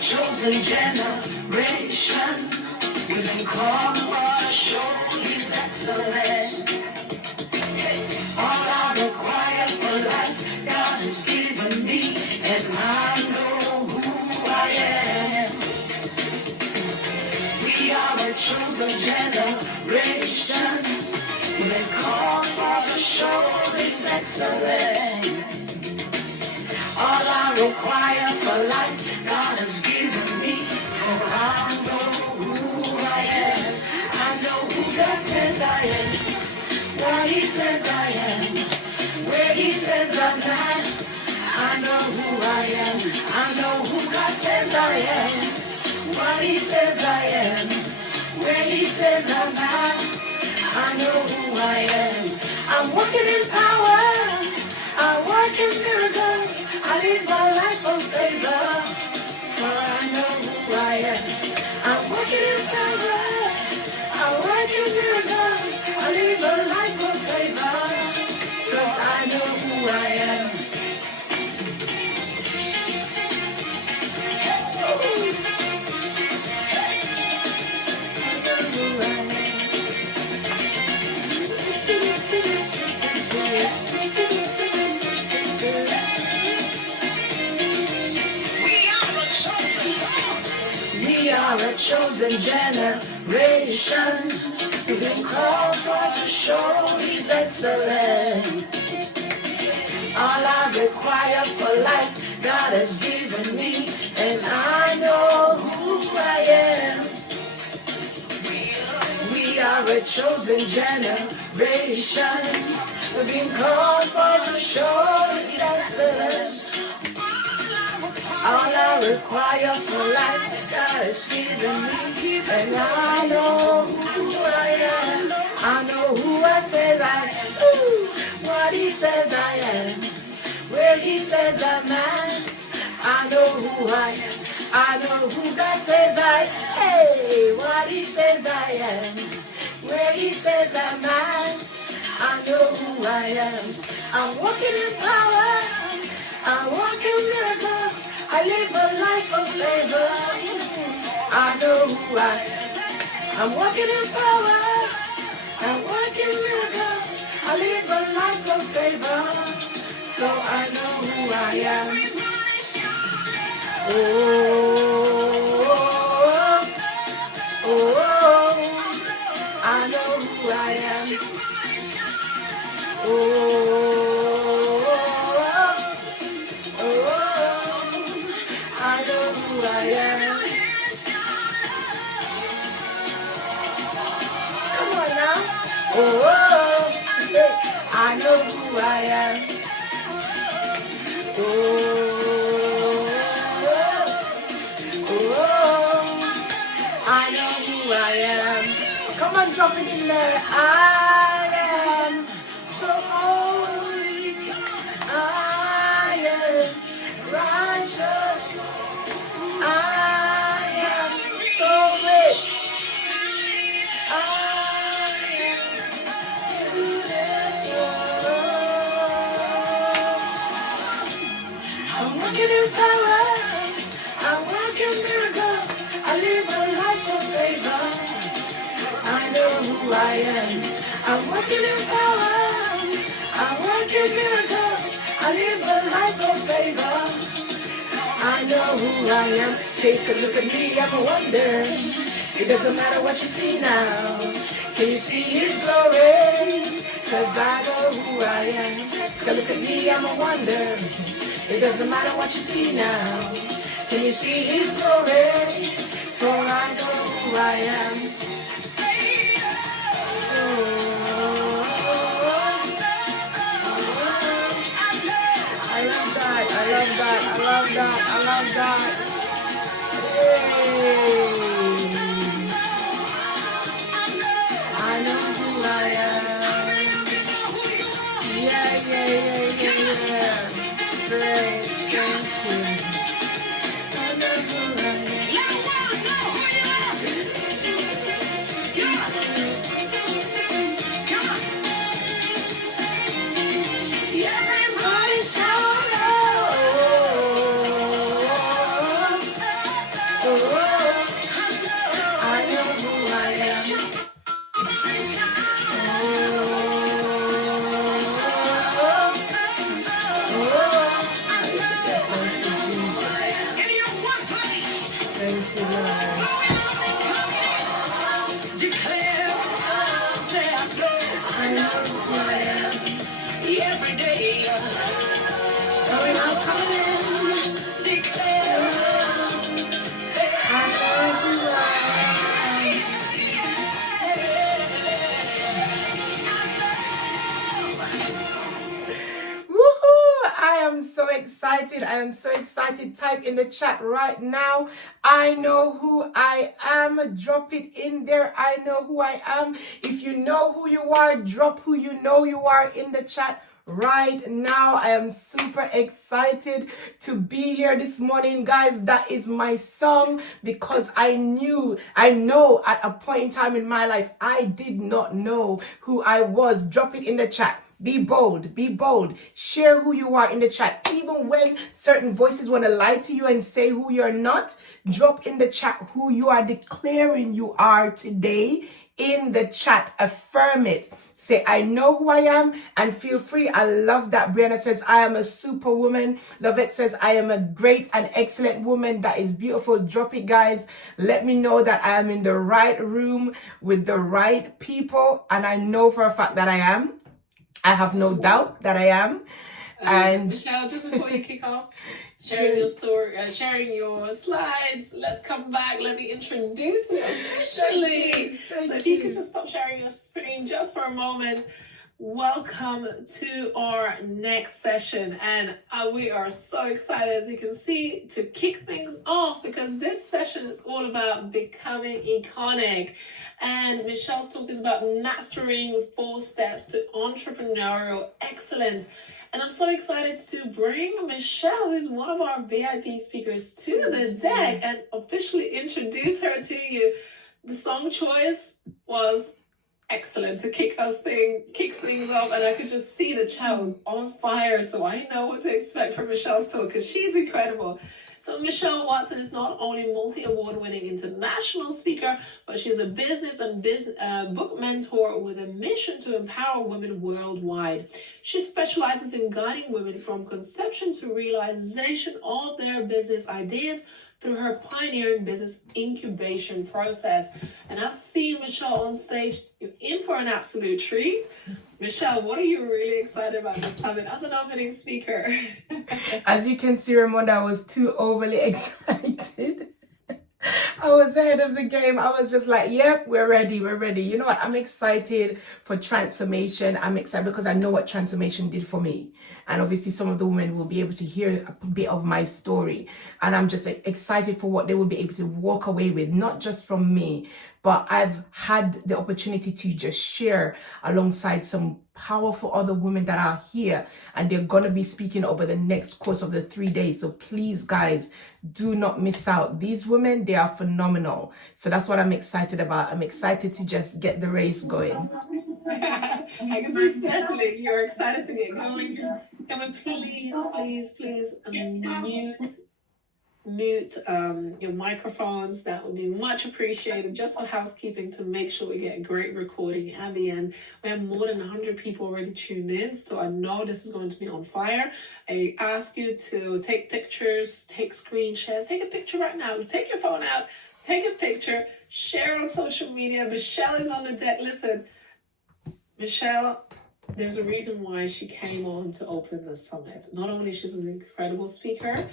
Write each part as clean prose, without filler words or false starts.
chosen generation. We've been called to show His excellence. All I require for life, God has given me, and I know who I am. We are a chosen generation. We've been called for to show His excellence. All I require for life, God has given me, and I know who I am. I know who God says I am, what He says I am, where He says I'm not. I know who I am. I know who God says I am, what He says I am, where He says I'm not. I know who I am. I'm walking in power. I work in miracles. I live a life of favor. For I know who I am. I'm walking in power. I work in miracles. I live a life of favor. For I know who I am. We are a chosen generation. We've been called for to show His excellence. All I require for life, God has given me, and I know who I am. We are a chosen generation. We've been called for to show His excellence. All I require for life, God has given me, and I know who I am. I know who I says I am, what He says I am, where He says I'm at. I know who I am. I know who God says I am, hey, what He says I am, where He says I'm at. I know who I am. I'm walking in power. I walk in miracles. I live a life of favor. I know who I am. I'm walking in power. I walk in miracles. I live a life of favor. So I know who I am. I know who I am. I know who I am. Come on now. I know who I am. I know who I am. Come on, drop it in there. I am so holy. I am righteous. I am so rich. I am beautiful. I'm walking in power. I work in miracles. I live a life of favor. I know who I am. I'm working in power. I work in miracles. I live a life of favor. I know who I am. Take a look at me, I'm a wonder. It doesn't matter what you see now. Can you see His glory? 'Cause I know who I am. Take a look at me, I'm a wonder. It doesn't matter what you see now. Can you see His glory? For I know who I am. I love God, I love God, I love God, I love God. Hey. I know who I am. Yeah. Great, thank you. I know who I am. Everybody shout out. excited. I am so excited. Type in the chat right now. I know who I am. Drop it in there. I know who I am. If you know who you are, drop who you know you are in the chat right now. I am super excited to be here this morning, guys. That is my song because I know at a point in time in my life, I did not know who I was. Drop it in the chat. Be bold, be bold. Share who you are in the chat. Even when certain voices want to lie to you and say who you're not, drop in the chat who you are declaring you are today in the chat. Affirm it. Say, I know who I am, and feel free. I love that Brianna says, I am a superwoman. Lovette says, I am a great and excellent woman. That is beautiful. Drop it, guys. Let me know that I am in the right room with the right people. And I know for a fact that I am. I have no doubt that I am. And Michelle, just before you kick off, sharing your story, sharing your slides. Let's come back. Let me introduce you officially. So if you could just stop sharing your screen just for a moment. Welcome to our next session, and we are so excited, as you can see, to kick things off because this session is all about becoming iconic. And Michelle's talk is about mastering 4 steps to entrepreneurial excellence. And I'm so excited to bring Michelle, who's one of our VIP speakers, to the deck and officially introduce her to you. The song choice was excellent to kicks things off, and I could just see the chat was on fire, so I know what to expect from Michelle's talk because she's incredible. So Michelle Watson is not only multi-award winning international speaker, but she's a business and book mentor with a mission to empower women worldwide. She specializes in guiding women from conception to realization of their business ideas through her pioneering business incubation process. And I've seen Michelle on stage. You're in for an absolute treat. Michelle, what are you really excited about this summit as an opening speaker? As you can see, Ramonda, I was too overly excited. I was ahead of the game. I was just like, yep, we're ready. You know what? I'm excited for transformation. I'm excited because I know what transformation did for me. And obviously some of the women will be able to hear a bit of my story. And I'm just excited for what they will be able to walk away with, not just from me, but I've had the opportunity to just share alongside some powerful other women that are here, and they're going to be speaking over the next course of the 3 days. So please, guys, do not miss out. These women, they are phenomenal. So that's what I'm excited about. I'm excited to just get the race going. I can see certainly you're excited to get going. Can we please mute your microphones? That would be much appreciated, just for housekeeping, to make sure we get a great recording at the end. We have more than 100 people already tuned in, so I know this is going to be on fire. I ask you to take pictures, take screen shares. Take a picture right now. Take your phone out, take a picture, share on social media. Michelle is on the deck. Listen, Michelle, there's a reason why she came on to open the summit. Not only she's an incredible speaker,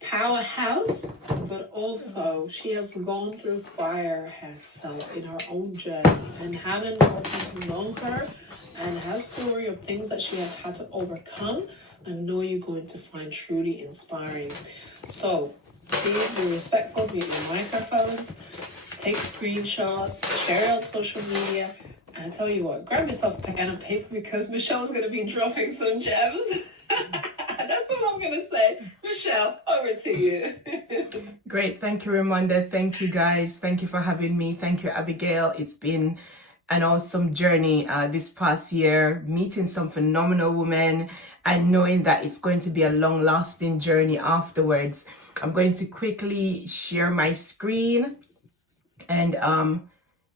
powerhouse, but also she has gone through fire herself in her own journey, and having known her and her story of things that she has had to overcome, I know you're going to find truly inspiring. So please be respectful, mute your microphones, take screenshots, share it on social media. And I tell you what, grab yourself a pen and paper because Michelle's going to be dropping some gems. That's all I'm going to say. Michelle, over to you. Great. Thank you, Ramonda. Thank you, guys. Thank you for having me. Thank you, Abigail. It's been an awesome journey this past year, meeting some phenomenal women and knowing that it's going to be a long-lasting journey afterwards. I'm going to quickly share my screen, and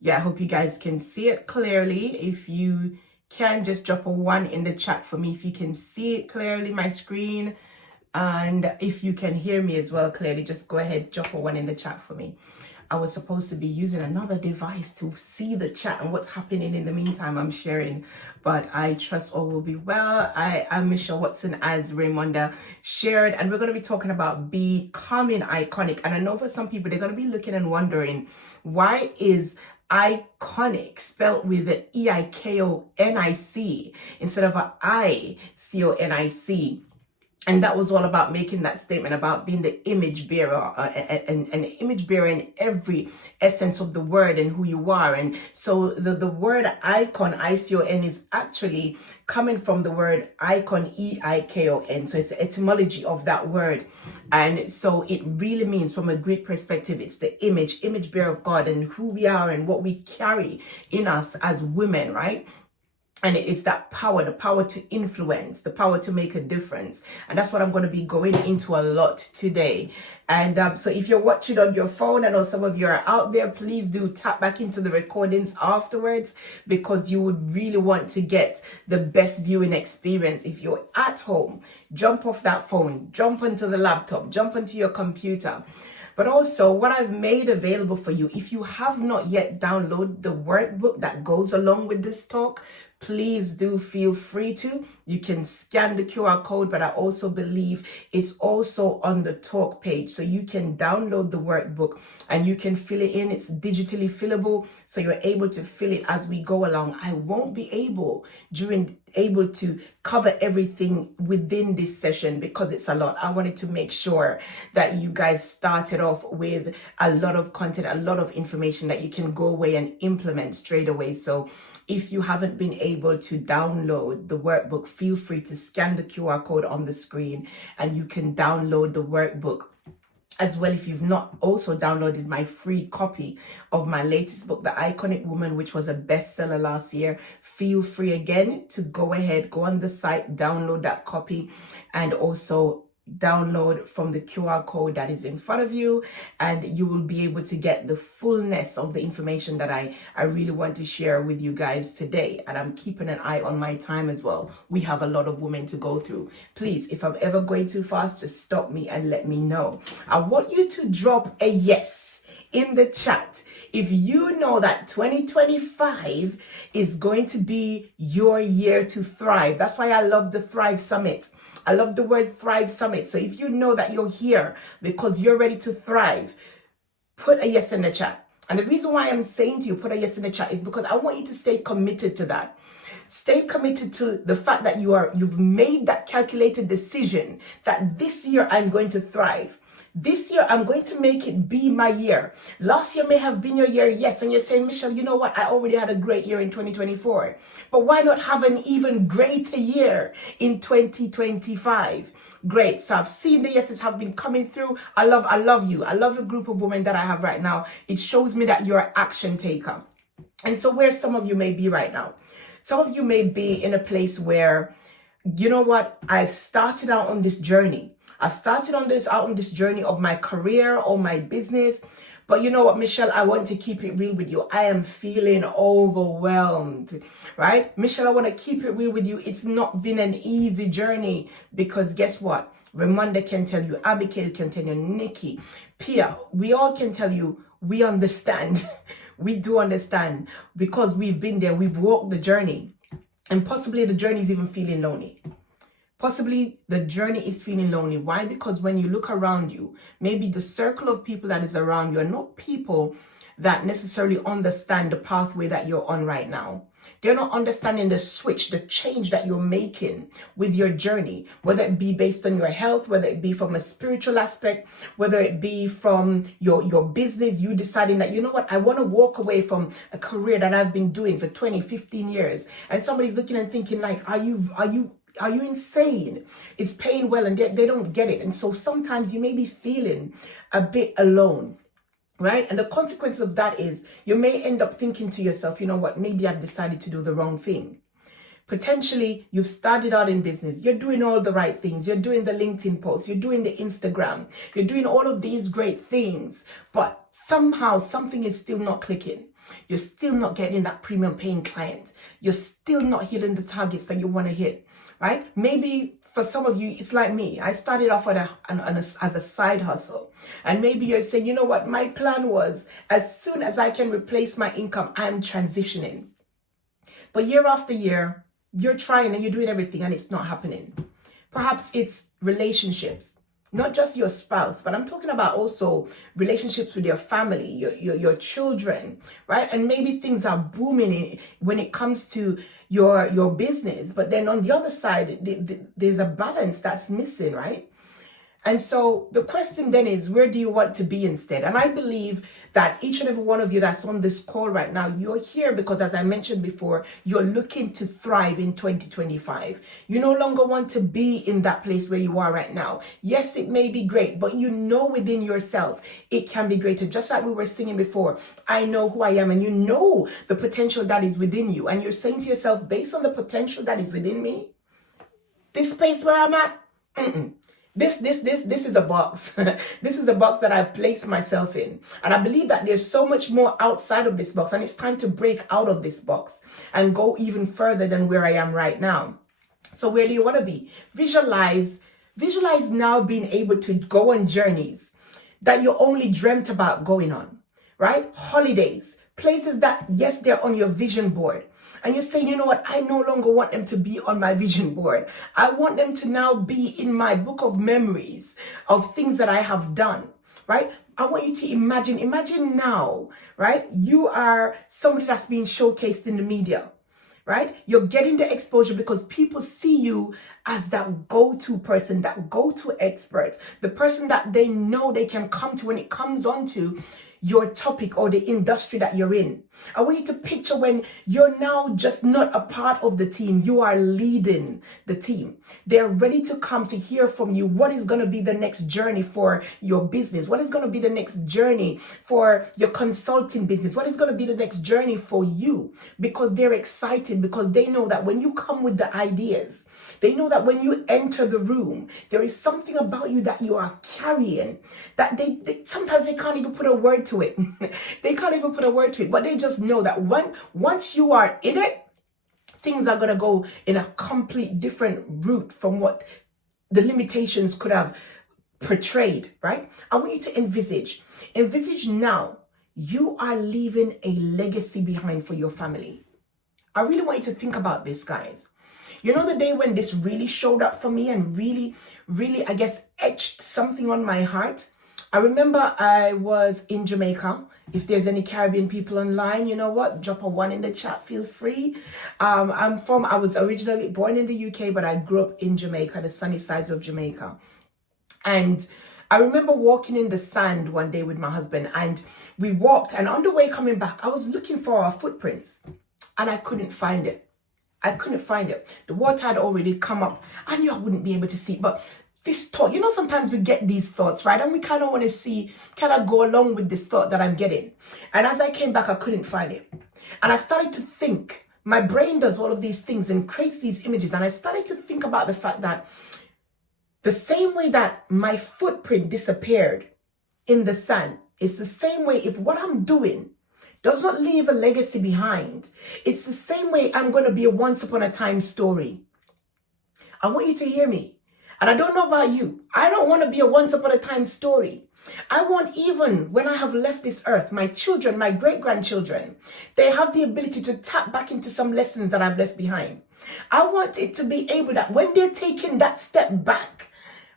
yeah, I hope you guys can see it clearly. If you can, just drop a 1 in the chat for me if you can see it clearly, my screen. And if you can hear me as well clearly, just go ahead, drop a 1 in the chat for me. I was supposed to be using another device to see the chat and what's happening in the meantime. I'm sharing, but I trust all will be well. I'm Michelle Watson, as Raymonda shared, and we're going to be talking about becoming iconic. And I know for some people, they're going to be looking and wondering, why is iconic spelled with an E-I-K-O-N-I-C instead of an I-C-O-N-I-C? And that was all about making that statement about being the image bearer and an image bearer in every essence of the word and who you are. And so the word icon, ICON, is actually coming from the word icon, EIKON. So it's the etymology of that word. And so it really means, from a Greek perspective, it's the image bearer of God and who we are and what we carry in us as women, right? And it's that power, the power to influence, the power to make a difference. And that's what I'm going to be going into a lot today. And so if you're watching on your phone, I know some of you are out there, please do tap back into the recordings afterwards, because you would really want to get the best viewing experience. If you're at home, jump off that phone, jump onto the laptop, jump onto your computer. But also, what I've made available for you, if you have not yet downloaded the workbook that goes along with this talk, please do feel free to. You can scan the QR code, but I also believe it's also on the talk page. So you can download the workbook and you can fill it in. It's digitally fillable, so you're able to fill it as we go along. I won't be able to cover everything within this session because it's a lot. I wanted to make sure that you guys started off with a lot of content, a lot of information that you can go away and implement straight away. So if you haven't been able to download the workbook, feel free to scan the QR code on the screen and you can download the workbook. As well, if you've not also downloaded my free copy of my latest book, The Iconic Woman, which was a bestseller last year, feel free again to go ahead, go on the site, download that copy, and also download from the QR code that is in front of you, and you will be able to get the fullness of the information that I really want to share with you guys today. And I'm keeping an eye on my time as well. We have a lot of women to go through. Please, if I'm ever going too fast, just stop me and let me know. I want you to drop a yes in the chat if you know that 2025 is going to be your year to thrive. That's why I love the Thrive Summit. I love the word Thrive Summit. So if you know that you're here because you're ready to thrive, put a yes in the chat. And the reason why I'm saying to you, put a yes in the chat, is because I want you to stay committed to that. Stay committed to the fact that you've made that calculated decision that this year I'm going to thrive. This year, I'm going to make it be my year. Last year may have been your year, yes. And you're saying, Michelle, you know what? I already had a great year in 2024. But why not have an even greater year in 2025? Great. So I've seen the yeses have been coming through. I love you. I love the group of women that I have right now. It shows me that you're an action taker. And so where some of you may be right now, some of you may be in a place where, you know what? I've started out on this journey. I've started out on this journey of my career or my business. But you know what, Michelle, I want to keep it real with you. I am feeling overwhelmed, right? Michelle, I want to keep it real with you. It's not been an easy journey, because guess what? Ramonda can tell you, Abigail can tell you, Nikki, Pia, we all can tell you, we understand. We do understand, because we've been there, we've walked the journey, and possibly the journey is even feeling lonely. Possibly the journey is feeling lonely. Why? Because when you look around you, maybe the circle of people that is around you are not people that necessarily understand the pathway that you're on right now. They're not understanding the switch, the change that you're making with your journey, whether it be based on your health, whether it be from a spiritual aspect, whether it be from your business, you deciding that, you know what, I want to walk away from a career that I've been doing for 20, 15 years. And somebody's looking and thinking like, are you insane? It's paying well, and they don't get it. And so sometimes you may be feeling a bit alone, right? And the consequence of that is you may end up thinking to yourself, you know what, maybe I've decided to do the wrong thing. Potentially, you've started out in business. You're doing all the right things. You're doing the LinkedIn posts. You're doing the Instagram. You're doing all of these great things. But somehow something is still not clicking. You're still not getting that premium paying client. You're still not hitting the targets that you want to hit. Right? Maybe for some of you, it's like me. I started off as a side hustle. And maybe you're saying, you know what? My plan was, as soon as I can replace my income, I'm transitioning. But year after year, you're trying and you're doing everything and it's not happening. Perhaps it's relationships. Not just your spouse, but I'm talking about also relationships with your family, your children, right? And maybe things are booming when it comes to your business, but then on the other side, there's a balance that's missing, right? And so the question then is, where do you want to be instead? And I believe that each and every one of you that's on this call right now, you're here because, as I mentioned before, you're looking to thrive in 2025. You no longer want to be in that place where you are right now. Yes, it may be great, but you know within yourself it can be greater. Just like we were singing before, I know who I am, and you know the potential that is within you. And you're saying to yourself, based on the potential that is within me, this space where I'm at, This is a box. This is a box that I've placed myself in. And I believe that there's so much more outside of this box, and it's time to break out of this box and go even further than where I am right now. So where do you want to be? Visualize now being able to go on journeys that you only dreamt about going on, right? Holidays, places that, yes, they're on your vision board. And you're saying, you know what, I no longer want them to be on my vision board. I want them to now be in my book of memories of things that I have done, right? I want you to imagine now, right? You are somebody that's being showcased in the media, right? You're getting the exposure because people see you as that go-to person, that go-to expert, the person that they know they can come to when it comes on to your topic or the industry that you're in. I want you to picture when you're now just not a part of the team, you are leading the team. They're ready to come to hear from you. What is going to be the next journey for your business? What is going to be the next journey for your consulting business? What is going to be the next journey for you? Because they're excited, because they know that when you come with the ideas, they know that when you enter the room, there is something about you that you are carrying that they sometimes they can't even put a word to it. They can't even put a word to it, but they just know that once you are in it, things are going to go in a complete different route from what the limitations could have portrayed, right? I want you to envisage now you are leaving a legacy behind for your family. I really want you to think about this, guys. You know, the day when this really showed up for me and really, I guess, etched something on my heart. I remember I was in Jamaica. If there's any Caribbean people online, you know what? Drop a 1 in the chat, feel free. I was originally born in the UK, but I grew up in Jamaica, the sunny sides of Jamaica. And I remember walking in the sand one day with my husband, and we walked, and on the way coming back, I was looking for our footprints and I couldn't find it. The water had already come up. I knew I wouldn't be able to see, but this thought, you know, sometimes we get these thoughts, right? And we kind of want to see, kind of go along with this thought that I'm getting. And as I came back, I couldn't find it. And I started to think, my brain does all of these things and creates these images. And I started to think about the fact that the same way that my footprint disappeared in the sand, it's the same way if what I'm doing does not leave a legacy behind. It's the same way I'm going to be a once upon a time story. I want you to hear me. And I don't know about you. I don't want to be a once upon a time story. I want, even when I have left this earth, my children, my great-grandchildren, they have the ability to tap back into some lessons that I've left behind. I want it to be able that when they're taking that step back,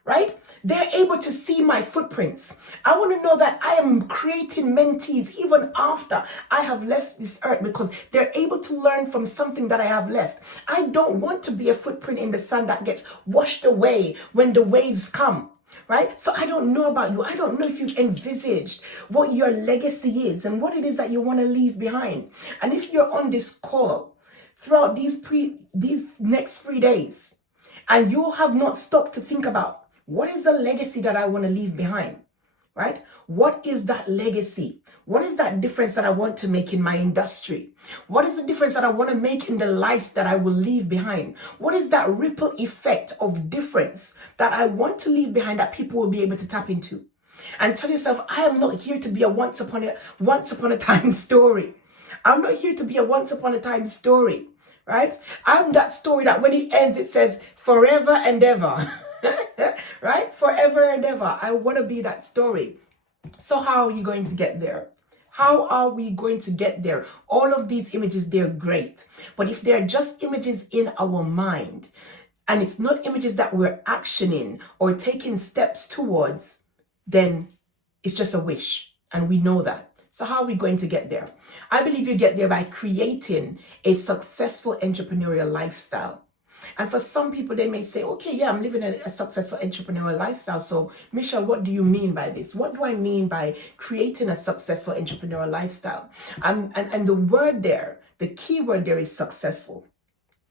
right, they're able to see my footprints. I want to know that I am creating mentees even after I have left this earth, because they're able to learn from something that I have left. I don't want to be a footprint in the sand that gets washed away when the waves come, right? So I don't know about you. I don't know if you've envisaged what your legacy is and what it is that you want to leave behind. And if you're on this call throughout these next 3 days and you have not stopped to think about, what is the legacy that I want to leave behind, right? What is that legacy? What is that difference that I want to make in my industry? What is the difference that I want to make in the lives that I will leave behind? What is that ripple effect of difference that I want to leave behind that people will be able to tap into? And tell yourself, I am not here to be a once upon a time story. I'm not here to be a once upon a time story, right? I'm that story that when it ends, it says forever and ever. Right? Forever and ever. I want to be that story. So how are you going to get there? How are we going to get there? All of these images, they're great. But if they're just images in our mind, and it's not images that we're actioning or taking steps towards, then it's just a wish. And we know that. So how are we going to get there? I believe you get there by creating a successful entrepreneurial lifestyle. And for some people, they may say, okay, yeah, I'm living a successful entrepreneurial lifestyle. So, Michelle, what do you mean by this? What do I mean by creating a successful entrepreneurial lifestyle? And the word there, the key word there is successful.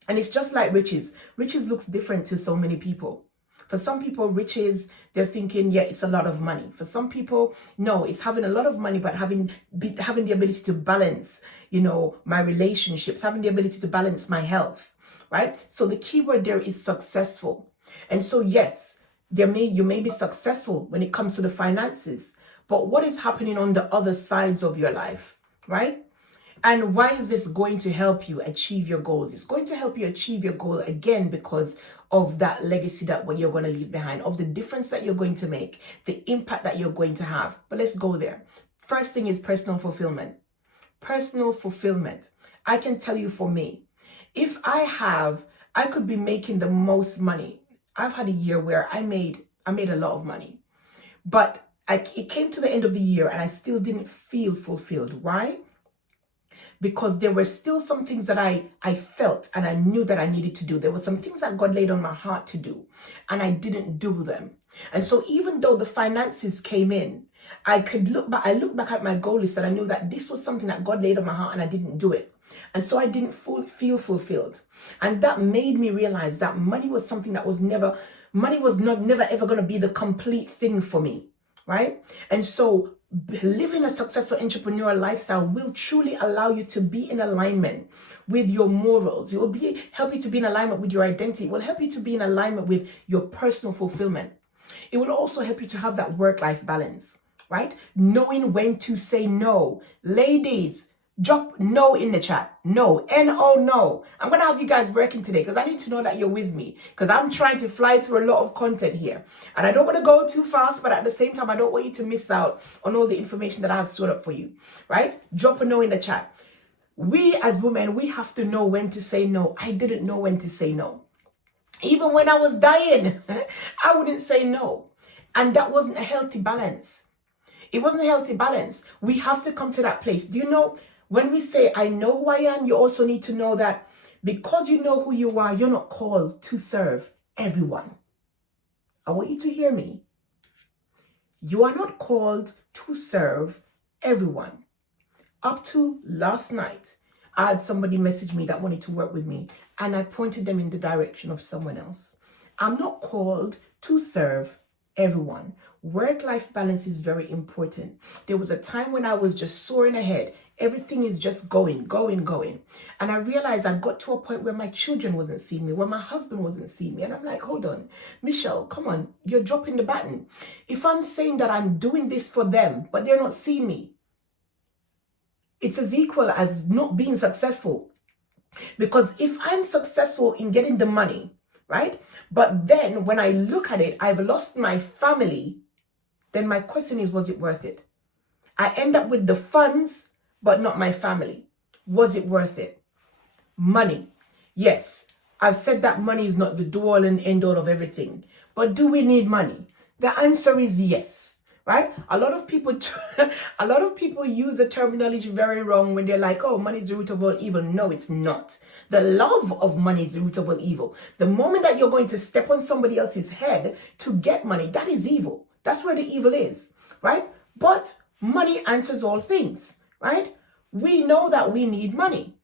And it's just like riches. Riches looks different to so many people. For some people, riches, they're thinking, yeah, it's a lot of money. For some people, no, it's having a lot of money, but having the ability to balance, my relationships, having the ability to balance my health. Right? So the key word there is successful. And so, yes, you may be successful when it comes to the finances, but what is happening on the other sides of your life, right? And why is this going to help you achieve your goals? It's going to help you achieve your goal again because of that legacy that what you're going to leave behind, of the difference that you're going to make, the impact that you're going to have. But let's go there. First thing is personal fulfillment. Personal fulfillment. I can tell you for me, if I could be making the most money. I've had a year where I made a lot of money, but it came to the end of the year and I still didn't feel fulfilled. Why? Because there were still some things that I felt and I knew that I needed to do. There were some things that God laid on my heart to do and I didn't do them. And so even though the finances came in, I looked back at my goal list and I knew that this was something that God laid on my heart and I didn't do it. And so I didn't feel fulfilled. And that made me realize that money was something that was never ever going to be the complete thing for me, right? And so living a successful entrepreneurial lifestyle will truly allow you to be in alignment with your morals. It will help you to be in alignment with your identity. It will help you to be in alignment with your personal fulfillment. It will also help you to have that work-life balance, right? Knowing when to say no. Ladies, drop no in the chat. No. N-O, no. I'm going to have you guys working today because I need to know that you're with me because I'm trying to fly through a lot of content here. And I don't want to go too fast, but at the same time, I don't want you to miss out on all the information that I have stored up for you, right? Drop a no in the chat. We as women, we have to know when to say no. I didn't know when to say no. Even when I was dying, I wouldn't say no. And that wasn't a healthy balance. It wasn't a healthy balance. We have to come to that place. Do you know, when we say, I know who I am, you also need to know that because you know who you are, you're not called to serve everyone. I want you to hear me. You are not called to serve everyone. Up to last night, I had somebody message me that wanted to work with me, and I pointed them in the direction of someone else. I'm not called to serve everyone. Work-life balance is very important. There was a time when I was just soaring ahead. Everything is just going. And I realized I got to a point where my children wasn't seeing me, where my husband wasn't seeing me. And I'm like, hold on, Michelle, come on, you're dropping the baton. If I'm saying that I'm doing this for them, but they're not seeing me, it's as equal as not being successful. Because if I'm successful in getting the money, right? But then when I look at it, I've lost my family, then my question is, was it worth it? I end up with the funds, but not my family. Was it worth it? Money. Yes, I've said that money is not the do-all and end-all of everything. But do we need money? The answer is yes, right? A lot of people use the terminology very wrong when they're like, oh, money is the root of all evil. No, it's not. The love of money is the root of all evil. The moment that you're going to step on somebody else's head to get money, that is evil. That's where the evil is, right? But money answers all things, right? We know that we need money.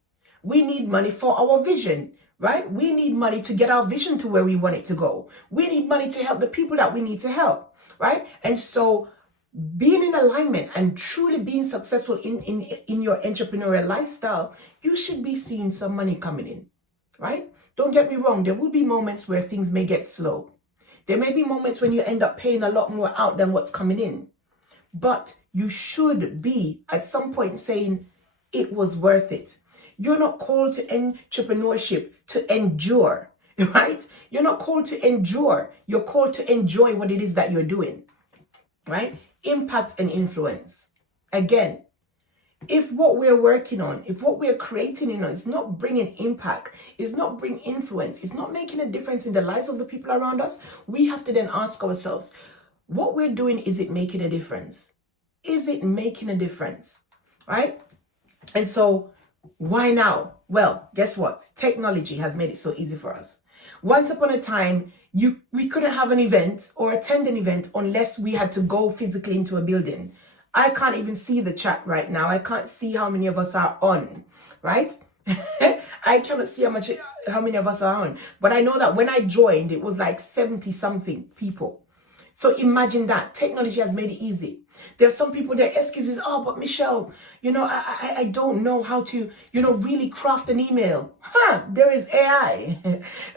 We need money for our vision, right? We need money to get our vision to where we want it to go. We need money to help the people that we need to help, right? And so being in alignment and truly being successful in your entrepreneurial lifestyle, you should be seeing some money coming in, right? Don't get me wrong. There will be moments where things may get slow. There may be moments when you end up paying a lot more out than what's coming in. But you should be at some point saying it was worth it. You're not called to entrepreneurship to endure, right? You're not called to endure. You're called to enjoy what it is that you're doing, right? Impact and influence. Again, if what we're working on, if what we're creating is not bringing impact, is not bringing influence, is not making a difference in the lives of the people around us, we have to then ask ourselves, what we're doing, is it making a difference? Is it making a difference? right? And so why now? Well, guess what? Technology has made it so easy for us. Once upon a time, we couldn't have an event or attend an event unless we had to go physically into a building. I can't even see the chat right now. I can't see how many of us are on, right? I cannot see how many of us are on. But I know that when I joined, it was like 70 something people. So imagine that. Technology has made it easy. There are some people, their excuses, oh, but Michelle, I don't know how to, really craft an email. There is AI,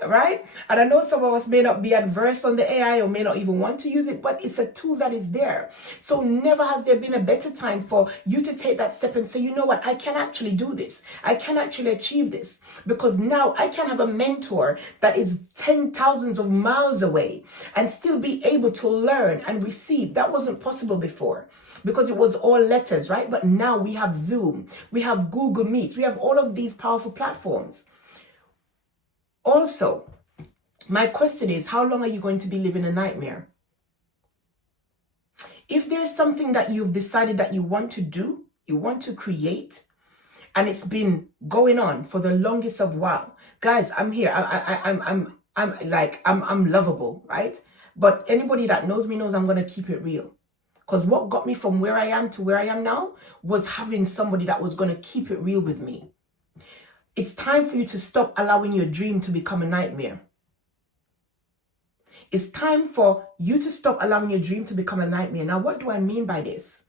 right? And I know some of us may not be adverse on the AI or may not even want to use it, but it's a tool that is there. So never has there been a better time for you to take that step and say, you know what, I can actually do this. I can actually achieve this, because now I can have a mentor that is 10,000s of miles away and still be able to learn and receive. That wasn't possible before, because it was all letters, right? But now we have Zoom, we have Google Meets, we have all of these powerful platforms. Also, my question is, how long are you going to be living a nightmare? If there's something that you've decided that you want to do, you want to create, and it's been going on for the longest of while, guys, I'm here. I'm lovable, right? But anybody that knows me knows I'm going to keep it real. Because what got me from where I am to where I am now was having somebody that was going to keep it real with me. It's time for you to stop allowing your dream to become a nightmare. It's time for you to stop allowing your dream to become a nightmare. Now, what do I mean by this?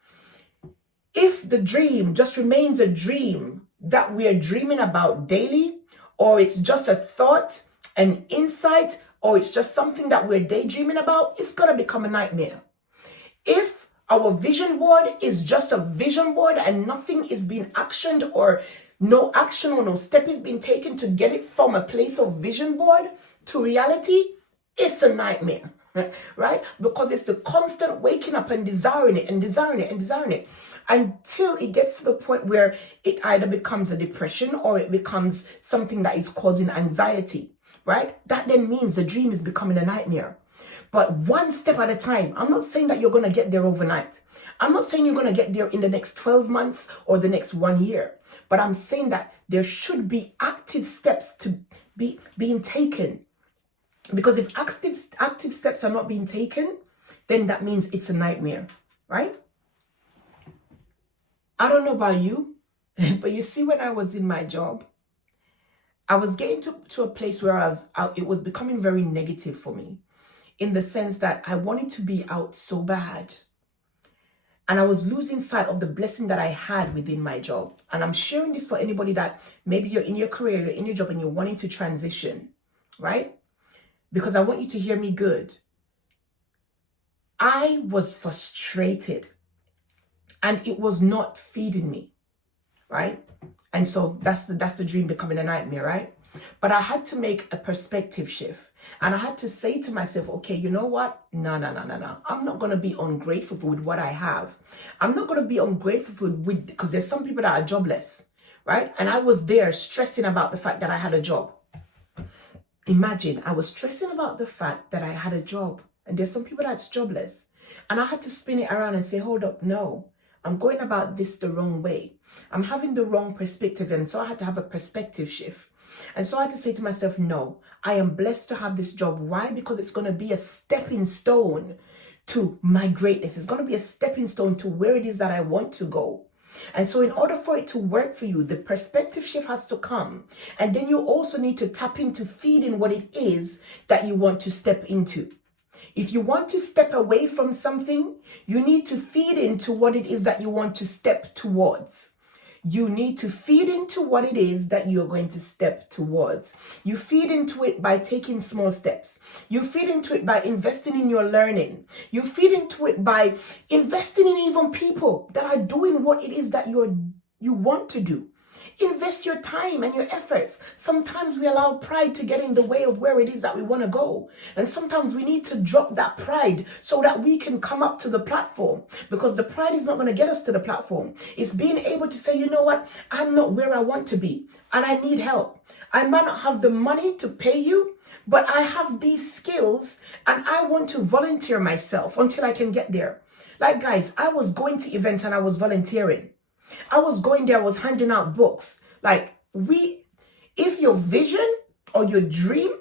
If the dream just remains a dream that we are dreaming about daily, or it's just a thought, an insight, or it's just something that we're daydreaming about, it's going to become a nightmare. If our vision board is just a vision board and nothing is being actioned, or no action or no step is being taken to get it from a place of vision board to reality, it's a nightmare, right? Because it's the constant waking up and desiring it and desiring it and desiring it until it gets to the point where it either becomes a depression or it becomes something that is causing anxiety, right? That then means the dream is becoming a nightmare. But one step at a time. I'm not saying that you're going to get there overnight. I'm not saying you're going to get there in the next 12 months or the next 1 year. But I'm saying that there should be active steps to be being taken. Because if active steps are not being taken, then that means it's a nightmare, right? I don't know about you, but you see, when I was in my job, I was getting to a place where it was becoming very negative for me, in the sense that I wanted to be out so bad. And I was losing sight of the blessing that I had within my job. And I'm sharing this for anybody that maybe you're in your career, you're in your job and you're wanting to transition, right? Because I want you to hear me good. I was frustrated and it was not feeding me, right? And so that's the dream becoming a nightmare, right? But I had to make a perspective shift. And I had to say to myself, okay, you know what? No. I'm not going to be ungrateful with what I have. I'm not going to be ungrateful with, because there's some people that are jobless, right? And I was there stressing about the fact that I had a job. Imagine, I was stressing about the fact that I had a job. And there's some people that's jobless. And I had to spin it around and say, hold up, no. I'm going about this the wrong way. I'm having the wrong perspective. And so I had to have a perspective shift. And so I had to say to myself, no, I am blessed to have this job. Why? Because it's going to be a stepping stone to my greatness. It's going to be a stepping stone to where it is that I want to go. And so in order for it to work for you, the perspective shift has to come. And then you also need to tap into feeding what it is that you want to step into. If you want to step away from something, you need to feed into what it is that you want to step towards. You need to feed into what it is that you're going to step towards. You feed into it by taking small steps. You feed into it by investing in your learning. You feed into it by investing in even people that are doing what it is that you want to do. Invest your time and your efforts. Sometimes we allow pride to get in the way of where it is that we want to go. And sometimes we need to drop that pride so that we can come up to the platform, because the pride is not going to get us to the platform. It's being able to say, you know what, I'm not where I want to be and I need help. I might not have the money to pay you, but I have these skills and I want to volunteer myself until I can get there. Like, guys, I was going to events and I was volunteering. I was going there, I was handing out books. Like, if your vision or your dream,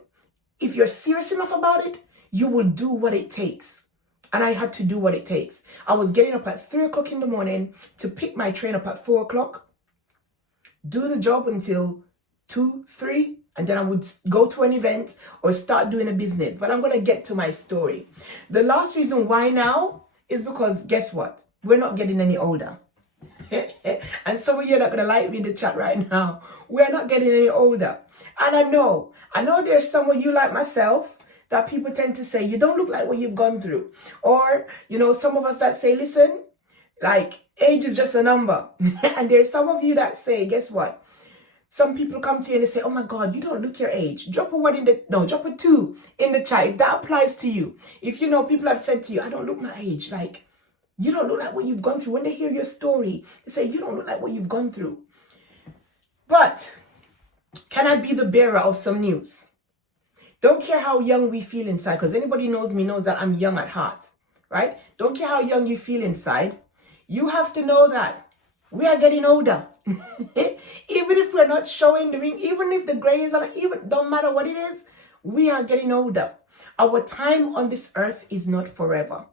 if you're serious enough about it, you will do what it takes. And I had to do what it takes. I was getting up at 3 o'clock in the morning to pick my train up at 4 o'clock, do the job until 2, 3, and then I would go to an event or start doing a business. But I'm going to get to my story. The last reason why now is because guess what? We're not getting any older. And some of you are not going to like me in the chat right now. We're not getting any older. And I know there's some of you like myself that people tend to say, you don't look like what you've gone through. Or, some of us that say, listen, like, age is just a number. And there's some of you that say, guess what? Some people come to you and they say, oh my God, you don't look your age. Drop a 2 in the chat if that applies to you. If people have said to you, I don't look my age. Like, you don't look like what you've gone through. When they hear your story, they say, you don't look like what you've gone through. But can I be the bearer of some news? Don't care how young we feel inside, because anybody knows me knows that I'm young at heart, right? Don't care how young you feel inside. You have to know that we are getting older. Even if we're not showing the ring, even if the gray is on, even don't matter what it is, we are getting older. Our time on this earth is not forever.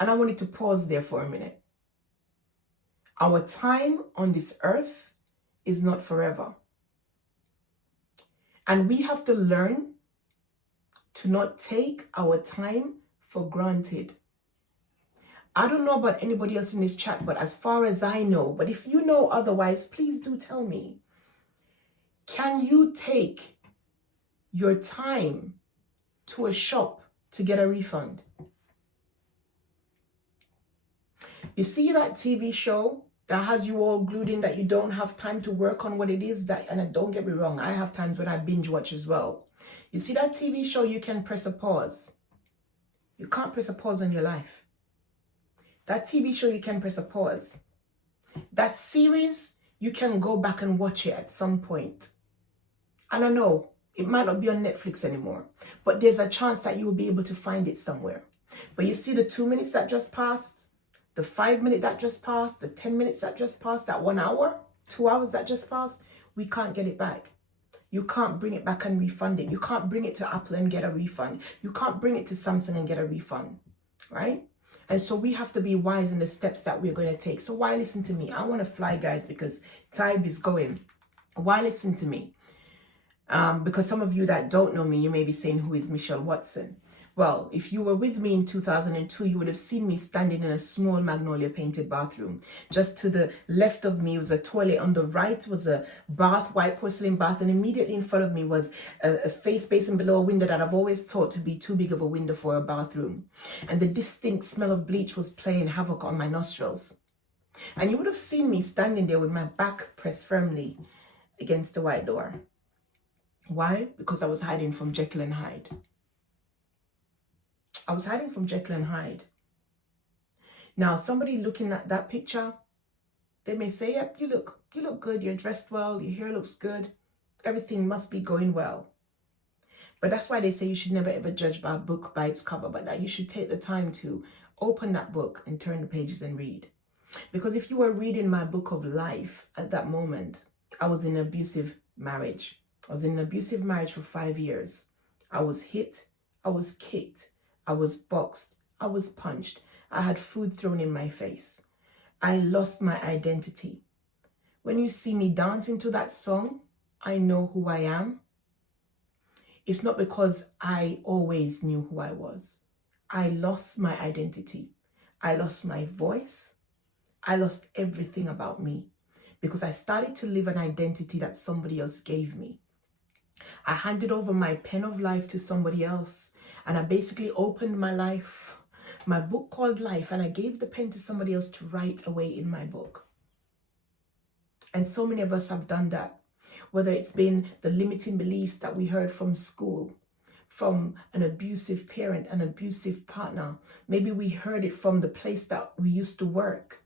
And I wanted to pause there for a minute. Our time on this earth is not forever. And we have to learn to not take our time for granted. I don't know about anybody else in this chat, but as far as I know, but if you know otherwise, please do tell me. Can you take your time to a shop to get a refund? You see that TV show that has you all glued in, that you don't have time to work on what it is that, and don't get me wrong, I have times when I binge watch as well. You see that TV show, you can press a pause. You can't press a pause on your life. That TV show, you can press a pause. That series, you can go back and watch it at some point. And I know it might not be on Netflix anymore, but there's a chance that you will be able to find it somewhere. But you see the 2 minutes that just passed, the 5 minutes that just passed, the 10 minutes that just passed, that 1 hour, 2 hours that just passed, we can't get it back. You can't bring it back and refund it. You can't bring it to Apple and get a refund. You can't bring it to Samsung and get a refund, right? And so we have to be wise in the steps that we're going to take. So why listen to me? I want to fly, guys, because time is going. Why listen to me? Because some of you that don't know me, you may be saying, who is Michelle Watson? Well, if you were with me in 2002, you would have seen me standing in a small magnolia painted bathroom. Just to the left of me was a toilet. On the right was a bath, white porcelain bath. And immediately in front of me was a face basin below a window that I've always thought to be too big of a window for a bathroom. And the distinct smell of bleach was playing havoc on my nostrils. And you would have seen me standing there with my back pressed firmly against the white door. Why? Because I was hiding from Jekyll and Hyde. I was hiding from Jekyll and Hyde. Now, somebody looking at that picture, they may say, yep, you look good, you're dressed well, your hair looks good, everything must be going well. But that's why they say you should never ever judge by a book by its cover, but that you should take the time to open that book and turn the pages and read. Because if you were reading my book of life at that moment, I was in an abusive marriage. I was in an abusive marriage for 5 years. I was hit, I was kicked, I was boxed, I was punched, I had food thrown in my face. I lost my identity. When you see me dancing to that song, I know who I am. It's not because I always knew who I was. I lost my identity. I lost my voice. I lost everything about me because I started to live an identity that somebody else gave me. I handed over my pen of life to somebody else, and I basically opened my life, my book called Life, and I gave the pen to somebody else to write away in my book. And so many of us have done that, whether it's been the limiting beliefs that we heard from school, from an abusive parent, an abusive partner. Maybe we heard it from the place that we used to work.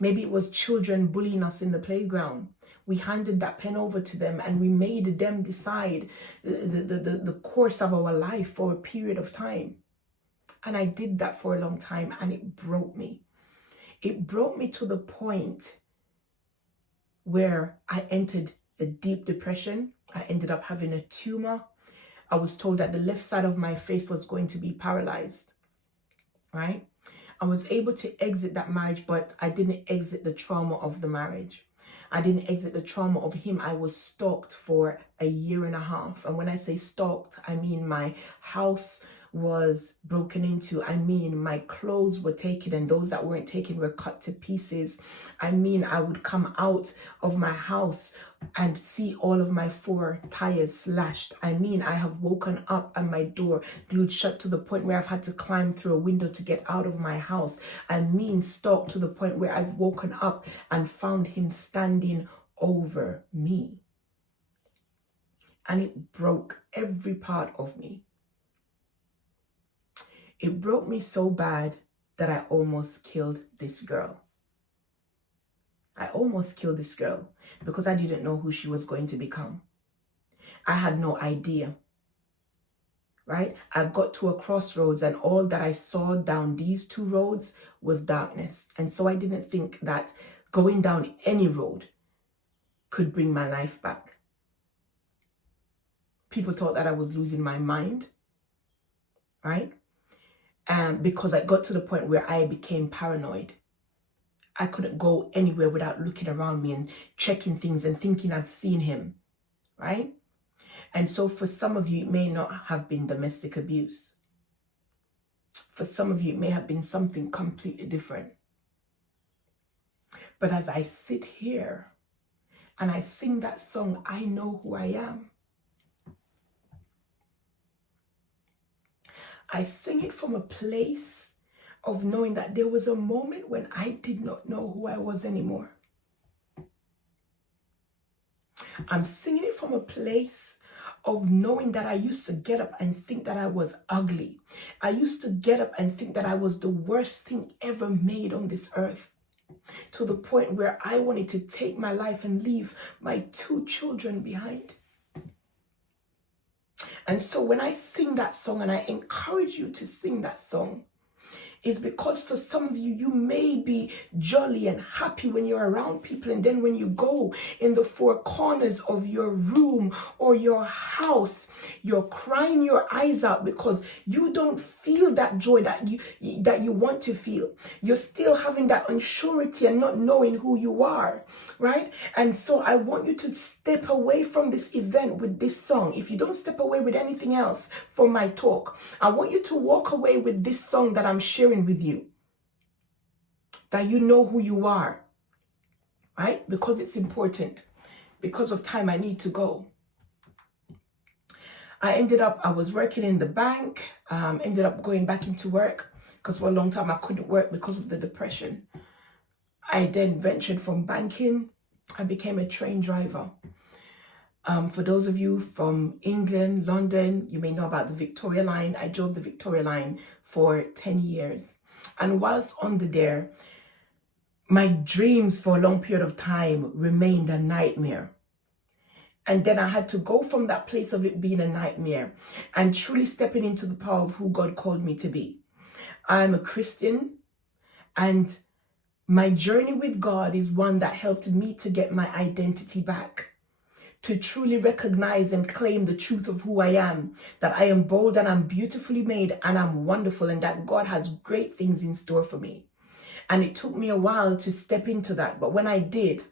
Maybe it was children bullying us in the playground. We handed that pen over to them and we made them decide the course of our life for a period of time. And I did that for a long time and it broke me. It brought me to the point where I entered a deep depression. I ended up having a tumor. I was told that the left side of my face was going to be paralyzed, right? I was able to exit that marriage, but I didn't exit the trauma of the marriage. I didn't exit the trauma of him. I was stalked for a year and a half. And when I say stalked, I mean my house was broken into. I mean my clothes were taken, and those that weren't taken were cut to pieces. I mean I would come out of my house and see all of my 4 tires slashed. I mean I have woken up and my door glued shut to the point where I've had to climb through a window to get out of my house. I mean stalked to the point where I've woken up and found him standing over me. And it broke every part of me. It broke me so bad that I almost killed this girl. I almost killed this girl because I didn't know who she was going to become. I had no idea, right? I got to a crossroads and all that I saw down these 2 roads was darkness. And so I didn't think that going down any road could bring my life back. People thought that I was losing my mind, right? Because I got to the point where I became paranoid. I couldn't go anywhere without looking around me and checking things and thinking I've seen him, right? And so for some of you, it may not have been domestic abuse. For some of you, it may have been something completely different. But as I sit here and I sing that song, I know who I am. I sing it from a place of knowing that there was a moment when I did not know who I was anymore. I'm singing it from a place of knowing that I used to get up and think that I was ugly. I used to get up and think that I was the worst thing ever made on this earth, to the point where I wanted to take my life and leave my 2 children behind. And so when I sing that song, and I encourage you to sing that song, is because for some of you, you may be jolly and happy when you're around people, and then when you go in the 4 corners of your room or your house, you're crying your eyes out because you don't feel that joy that you want to feel. You're still having that unsurety and not knowing who you are, right? And so I want you to step away from this event with this song. If you don't step away with anything else from my talk, I want you to walk away with this song that I'm sharing with you, that you know who you are, right? Because it's important. Because of time, I need to go. I was working in the bank, ended up going back into work because for a long time I couldn't work because of the depression. I then ventured from banking. I became a train driver. For those of you from England, London, you may know about the Victoria Line. I drove the Victoria Line for 10 years. And whilst on there, my dreams for a long period of time remained a nightmare. And then I had to go from that place of it being a nightmare and truly stepping into the power of who God called me to be. I'm a Christian, and my journey with God is one that helped me to get my identity back, to truly recognize and claim the truth of who I am, that I am bold and I'm beautifully made and I'm wonderful, and that God has great things in store for me. And it took me a while to step into that. But when I did,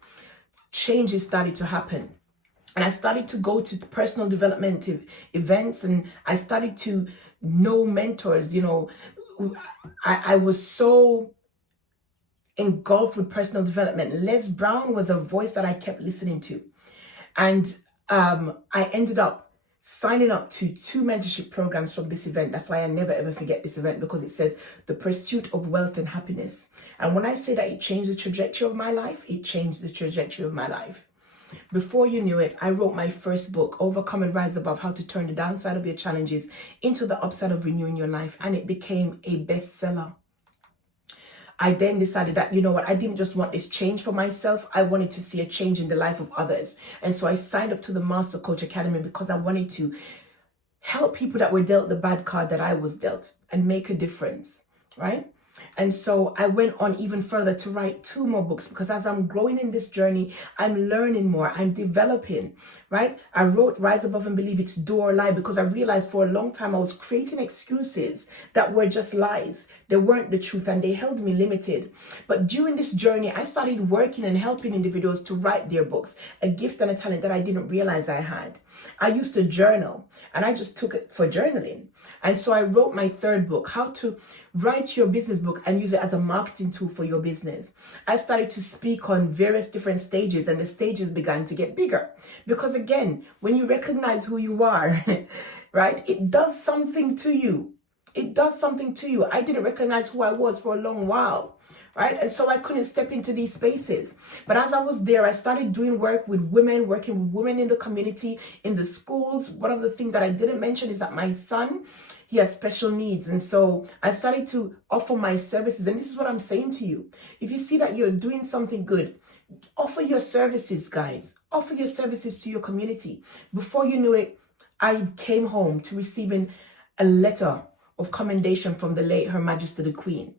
changes started to happen. And I started to go to personal development events, and I started to know mentors. You know, I was so engulfed with personal development. Les Brown was a voice that I kept listening to. And I ended up signing up to 2 mentorship programs from this event. That's why I never ever forget this event, because it says the pursuit of wealth and happiness. And when I say that it changed the trajectory of my life, it changed the trajectory of my life. Before you knew it, I wrote my first book, Overcome and Rise Above: How to Turn the Downside of Your Challenges into the Upside of Renewing Your Life. And it became a bestseller. I then decided that, you know what, I didn't just want this change for myself. I wanted to see a change in the life of others. And so I signed up to the Master Coach Academy because I wanted to help people that were dealt the bad card that I was dealt and make a difference, right? And so I went on even further to write 2 more books, because as I'm growing in this journey, I'm learning more, I'm developing, right? I wrote Rise Above and Believe It's Do or Lie, because I realized for a long time I was creating excuses that were just lies. They weren't the truth, and they held me limited. But during this journey, I started working and helping individuals to write their books, a gift and a talent that I didn't realize I had. I used to journal, and I just took it for journaling. And so I wrote my 3rd book, How to Write Your Business Book and Use It as a Marketing Tool for Your Business. I started to speak on various different stages, and the stages began to get bigger. Because again, when you recognize who you are, right, it does something to you. It does something to you. I didn't recognize who I was for a long while. Right? And so I couldn't step into these spaces. But as I was there, I started doing work with women, working with women in the community, in the schools. One of the things that I didn't mention is that my son, he has special needs. And so I started to offer my services. And this is what I'm saying to you. If you see that you're doing something good, offer your services, guys. Offer your services to your community. Before you knew it, I came home to receiving a letter of commendation from the late Her Majesty the Queen.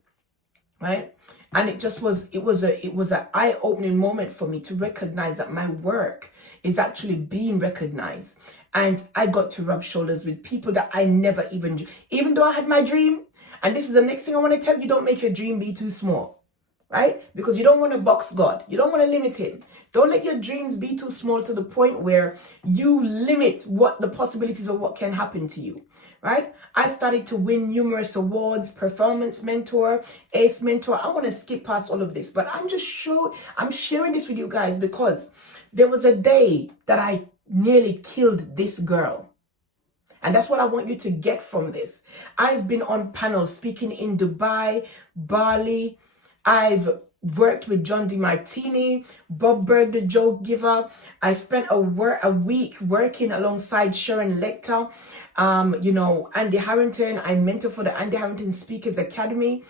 Right? And it was an eye-opening moment for me to recognize that my work is actually being recognized. And I got to rub shoulders with people that I never even though I had my dream. And this is the next thing I want to tell you: don't make your dream be too small, right? Because you don't want to box God. You don't want to limit him. Don't let your dreams be too small to the point where you limit what the possibilities of what can happen to you. Right? I started to win numerous awards, Performance Mentor, Ace Mentor. I want to skip past all of this, but I'm sharing this with you guys because there was a day that I nearly killed this girl. And that's what I want you to get from this. I've been on panels speaking in Dubai, Bali. I've worked with John DeMartini, Bob Berg, the Joke Giver. I spent a week working alongside Sharon Lecter. Andy Harrington. I mentor for the Andy Harrington Speakers Academy.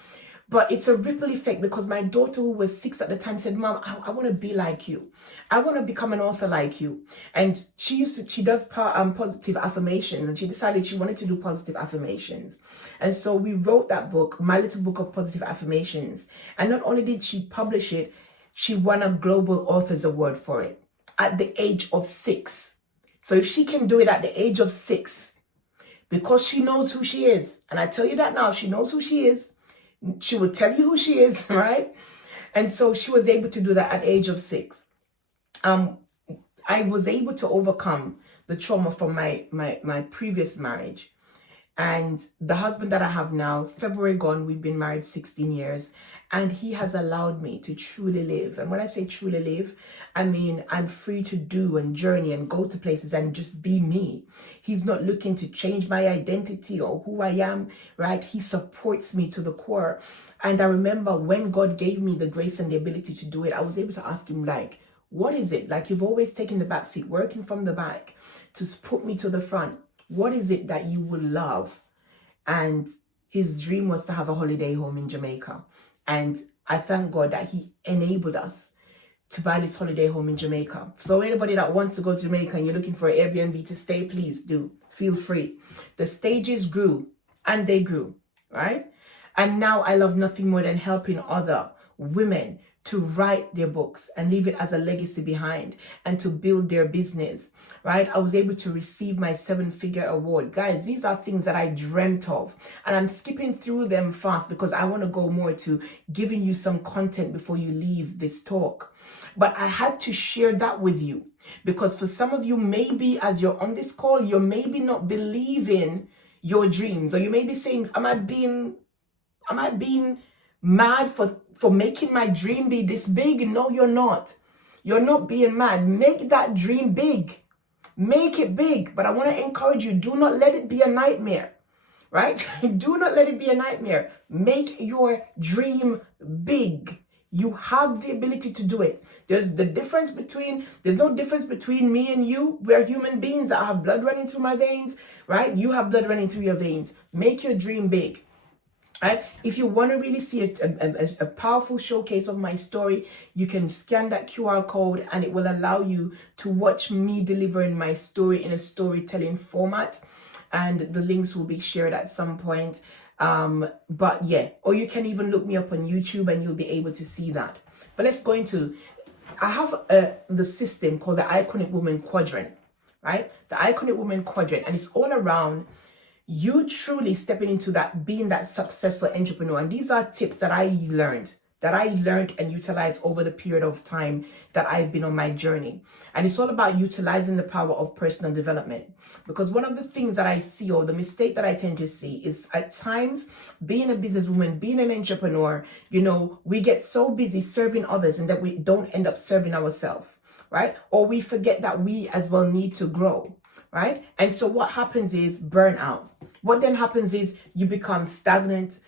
But it's a ripple effect, because my daughter, who was 6 at the time, said, "Mom, I want to be like you. I want to become an author like you." And she does positive affirmations, and she decided she wanted to do positive affirmations. And so we wrote that book, My Little Book of Positive Affirmations. And not only did she publish it, she won a Global Authors Award for it at the age of 6. So if she can do it at the age of 6, because she knows who she is, and I tell you that now, she knows who she is. She will tell you who she is, right? And so she was able to do that at the age of 6. I was able to overcome the trauma from my previous marriage. And the husband that I have now, February gone, we've been married 16 years. And he has allowed me to truly live. And when I say truly live, I mean I'm free to do and journey and go to places and just be me. He's not looking to change my identity or who I am, right? He supports me to the core. And I remember when God gave me the grace and the ability to do it, I was able to ask him, like, what is it? Like, you've always taken the back seat, working from the back to put me to the front. What is it that you would love? And his dream was to have a holiday home in Jamaica. And I thank God that he enabled us to buy this holiday home in Jamaica. So anybody that wants to go to Jamaica and you're looking for an Airbnb to stay, please do. Feel free. The stages grew and they grew, right? And now I love nothing more than helping other women to write their books and leave it as a legacy behind and to build their business, right? I was able to receive my 7-figure award. Guys, these are things that I dreamt of, and I'm skipping through them fast because I want to go more to giving you some content before you leave this talk. But I had to share that with you because for some of you, maybe as you're on this call, you're maybe not believing your dreams, or you may be saying, am I being mad for making my dream be this big? No, you're not. You're not being mad. Make that dream big. Make it big. But I want to encourage you, do not let it be a nightmare, right? Do not let it be a nightmare. Make your dream big. You have the ability to do it. There's no difference between me and you. We're human beings. I have blood running through my veins, right? You have blood running through your veins. Make your dream big. Right? If you want to really see a powerful showcase of my story, you can scan that QR code and it will allow you to watch me delivering my story in a storytelling format. And the links will be shared at some point. But yeah, or you can even look me up on YouTube and you'll be able to see that. But let's go into, I have the system called the Iconic Woman Quadrant, right? The Iconic Woman Quadrant, and it's all around you truly stepping into that, being that successful entrepreneur. And these are tips that I learned and utilized over the period of time that I've been on my journey. And it's all about utilizing the power of personal development. Because one of the things that I see, or the mistake that I tend to see, is at times being a businesswoman, being an entrepreneur, we get so busy serving others and that we don't end up serving ourselves, right? Or we forget that we as well need to grow, right? And so what happens is burnout. What then happens is you become stagnant.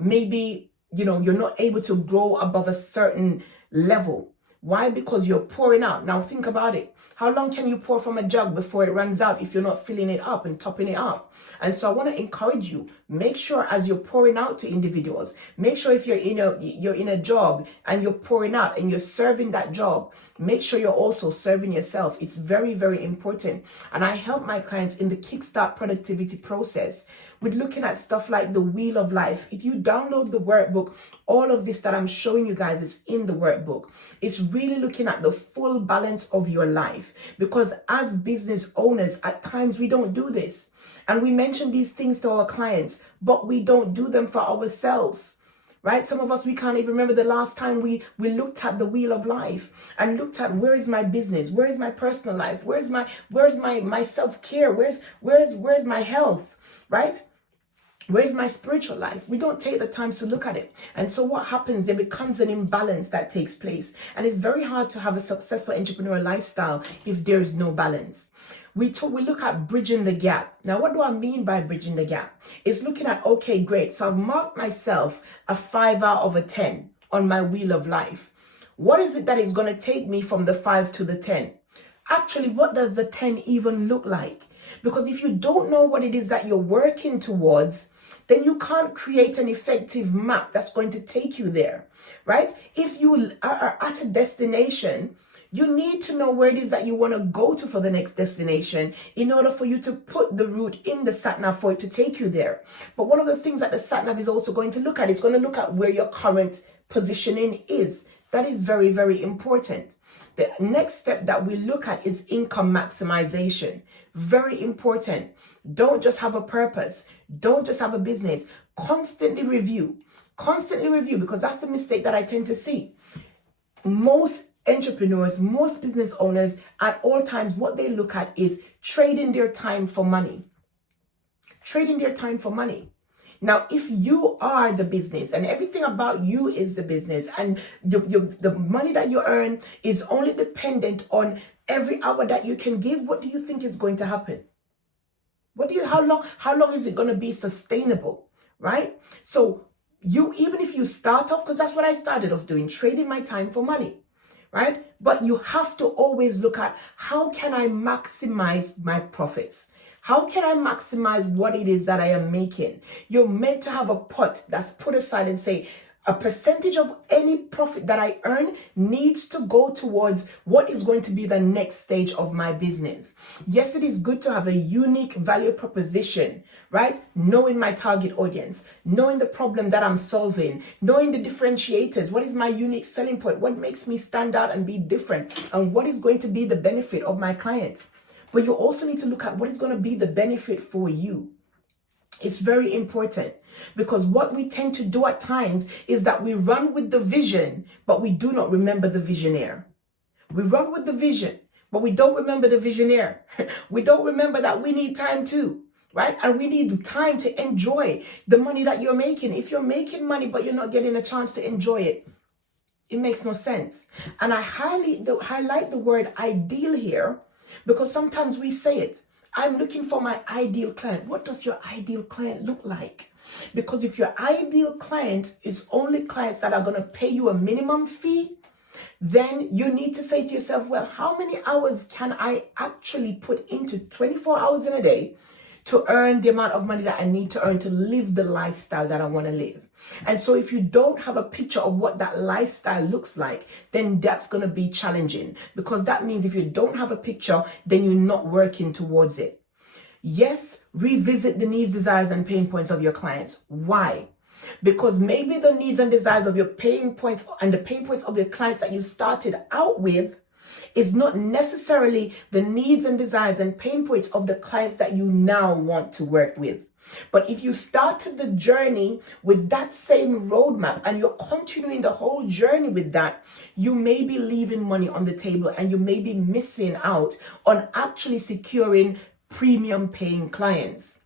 Maybe you're not able to grow above a certain level. Why? Because you're pouring out. Now think about it. How long can you pour from a jug before it runs out if you're not filling it up and topping it up? And so I want to encourage you, make sure as you're pouring out to individuals, make sure if you're in a job and you're pouring out and you're serving that job, make sure you're also serving yourself. It's very, very important. And I help my clients in the Kickstart productivity process with looking at stuff like the Wheel of Life. If you download the workbook, all of this that I'm showing you guys is in the workbook. It's really looking at the full balance of your life, because as business owners, at times we don't do this. And we mention these things to our clients, but we don't do them for ourselves, right? Some of us, we can't even remember the last time we looked at the Wheel of Life and looked at, where is my business? Where is my personal life? Where's my self-care? Where's my health, right? Where's my spiritual life? We don't take the time to look at it. And so what happens, there becomes an imbalance that takes place. And it's very hard to have a successful entrepreneurial lifestyle if there is no balance. We look at bridging the gap. Now, what do I mean by bridging the gap? It's looking at, okay, great. So I've marked myself a 5 out of a 10 on my Wheel of Life. What is it that is going to take me from the 5 to the 10? Actually, what does the 10 even look like? Because if you don't know what it is that you're working towards, then you can't create an effective map that's going to take you there, right? If you are at a destination, you need to know where it is that you want to go to for the next destination in order for you to put the route in the sat-nav for it to take you there. But one of the things that the sat-nav is also going to look at, it's going to look at where your current positioning is. That is very, very important. The next step that we look at is income maximization. Very important. Don't just have a purpose. Don't just have a business. Constantly review, because that's the mistake that I tend to see. Most entrepreneurs, most business owners at all times, what they look at is trading their time for money. Trading their time for money. Now, if you are the business and everything about you is the business, and the money that you earn is only dependent on every hour that you can give, what do you think is going to happen? How long is it going to be sustainable, right? So even if you start off, because that's what I started off doing, trading my time for money, right? But you have to always look at, how can I maximize my profits? How can I maximize what it is that I am making? You're meant to have a pot that's put aside and say, a percentage of any profit that I earn needs to go towards what is going to be the next stage of my business. Yes, it is good to have a unique value proposition, right? Knowing my target audience, knowing the problem that I'm solving, knowing the differentiators. What is my unique selling point? What makes me stand out and be different? And what is going to be the benefit of my client? But you also need to look at what is going to be the benefit for you. It's very important, because what we tend to do at times is that we run with the vision, but we do not remember the visionaire. We run with the vision, but we don't remember the visionaire. We don't remember that we need time too, right? And we need time to enjoy the money that you're making. If you're making money, but you're not getting a chance to enjoy it, it makes no sense. And I highlight the word ideal here, because sometimes we say it. I'm looking for my ideal client. What does your ideal client look like? Because if your ideal client is only clients that are going to pay you a minimum fee, then you need to say to yourself, well, how many hours can I actually put into 24 hours in a day to earn the amount of money that I need to earn to live the lifestyle that I want to live? And so if you don't have a picture of what that lifestyle looks like, then that's going to be challenging, because that means if you don't have a picture, then you're not working towards it. Yes, revisit the needs, desires, and pain points of your clients. Why? Because maybe the needs and desires of your pain points and the pain points of your clients that you started out with is not necessarily the needs and desires and pain points of the clients that you now want to work with. But if you started the journey with that same roadmap and you're continuing the whole journey with that, you may be leaving money on the table and you may be missing out on actually securing premium paying clients,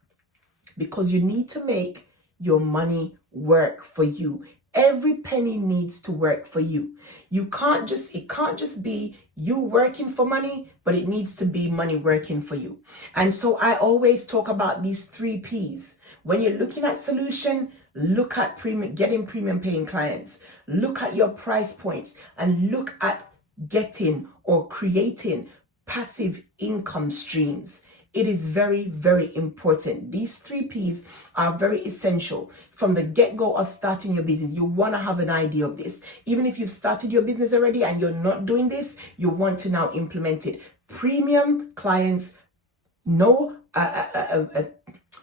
because you need to make your money work for you. Every penny needs to work for you. It can't just be you working for money, but it needs to be money working for you. And so I always talk about these 3 P's. When you're looking at solution, look at getting premium paying clients, look at your price points, and look at getting or creating passive income streams. It is very, very important. These 3 P's are very essential. From the get-go of starting your business, you want to have an idea of this. Even if you've started your business already and you're not doing this, you want to now implement it. Premium clients, no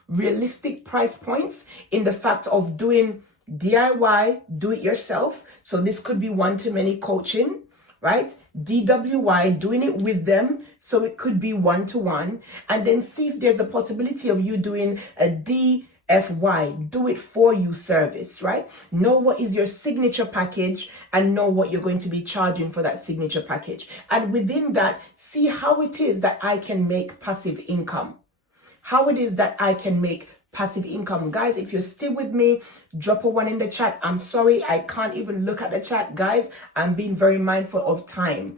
realistic price points in the fact of doing DIY, do it yourself. So this could be one-to-many coaching, right? DWY, doing it with them. So it could be one-to-one. And then see if there's a possibility of you doing a DFY, do it for you service, right? Know what is your signature package and know what you're going to be charging for that signature package. And within that, see how it is that I can make passive income. How it is that I can make passive income. Guys, if you're still with me, drop a 1 in the chat. I'm sorry, I can't even look at the chat. Guys, I'm being very mindful of time.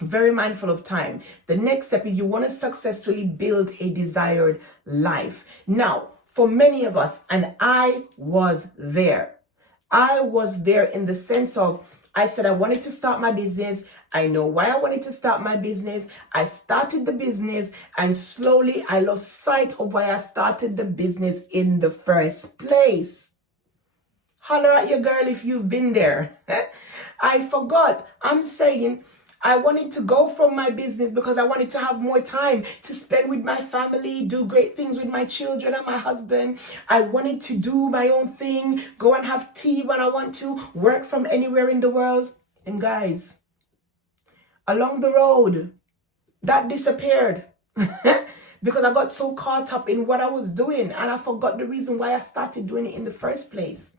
Very mindful of time. The next step is you want to successfully build a desired life. Now, for many of us, and I was there. I was there in the sense of, I said I wanted to start my business. I know why I wanted to start my business. I started the business and slowly I lost sight of why I started the business in the first place. Holler at your girl if you've been there. I forgot. I'm saying I wanted to go from my business because I wanted to have more time to spend with my family, do great things with my children and my husband. I wanted to do my own thing, go and have tea when I want to, work from anywhere in the world. And guys, along the road, that disappeared because I got so caught up in what I was doing and I forgot the reason why I started doing it in the first place.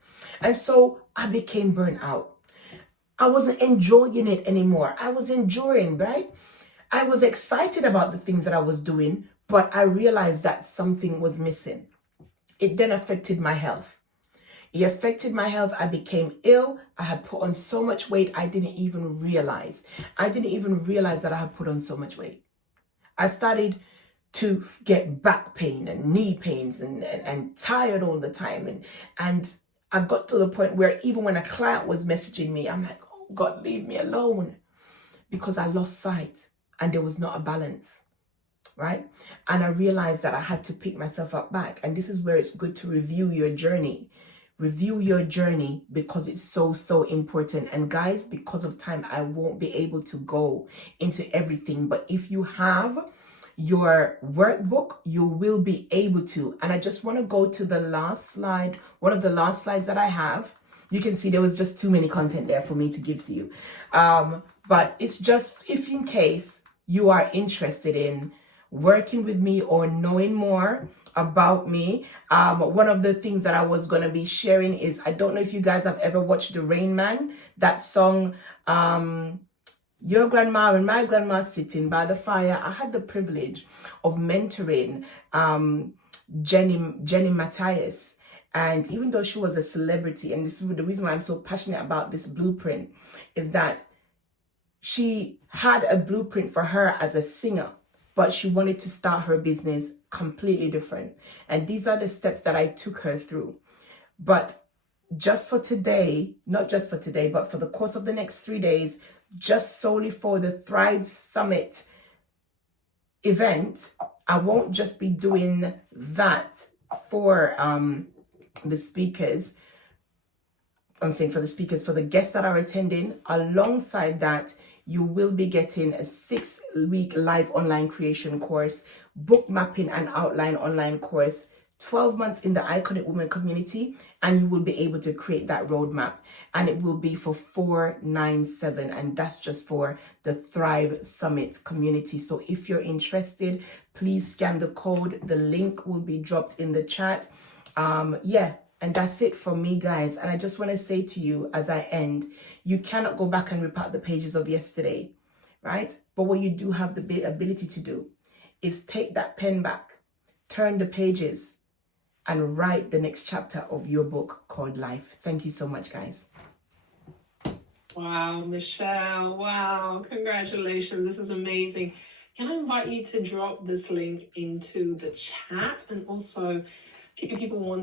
And so I became burnt out. I wasn't enjoying it anymore. I was enduring, right? I was excited about the things that I was doing, but I realized that something was missing. It then affected my health. It affected my health. I became ill. I had put on so much weight. I didn't even realize. I didn't even realize that I had put on so much weight. I started to get back pain and knee pains and tired all the time. And I got to the point where even when a client was messaging me, I'm like, oh God, leave me alone. Because I lost sight and there was not a balance, right? And I realized that I had to pick myself up back. And this is where it's good to review your journey. Review your journey because it's so, so important. And guys, because of time, I won't be able to go into everything. But if you have your workbook, you will be able to. And I just want to go to the last slide, one of the last slides that I have. You can see there was just too many content there for me to give to you. But it's just if in case you are interested in working with me or knowing more about me. One of the things that I was going to be sharing is, I don't know if you guys have ever watched The Rain Man, that song, Your Grandma and My Grandma Sitting by the Fire. I had the privilege of mentoring Jenny Matthias. And even though she was a celebrity, and this is the reason why I'm so passionate about this blueprint, is that she had a blueprint for her as a singer, but she wanted to start her business completely different. And these are the steps that I took her through. But just for today, not just for today, but for the course of the next 3 days, just solely for the Thrive Summit event, I won't just be doing that for the speakers. I'm saying for the speakers, for the guests that are attending. Alongside that, you will be getting a 6-week live online creation course, book mapping and outline online course, 12 months in the Iconic Woman community, and you will be able to create that roadmap. And it will be for $497, and that's just for the Thrive Summit community. So if you're interested, please scan the code. The link will be dropped in the chat. And that's it from me, guys. And I just want to say to you as I end, you cannot go back and rip out the pages of yesterday, right? But what you do have the ability to do is take that pen back, turn the pages, and write the next chapter of your book called Life. Thank you so much, guys. Wow, Michelle. Wow. Congratulations. This is amazing. Can I invite you to drop this link into the chat? And also, if people want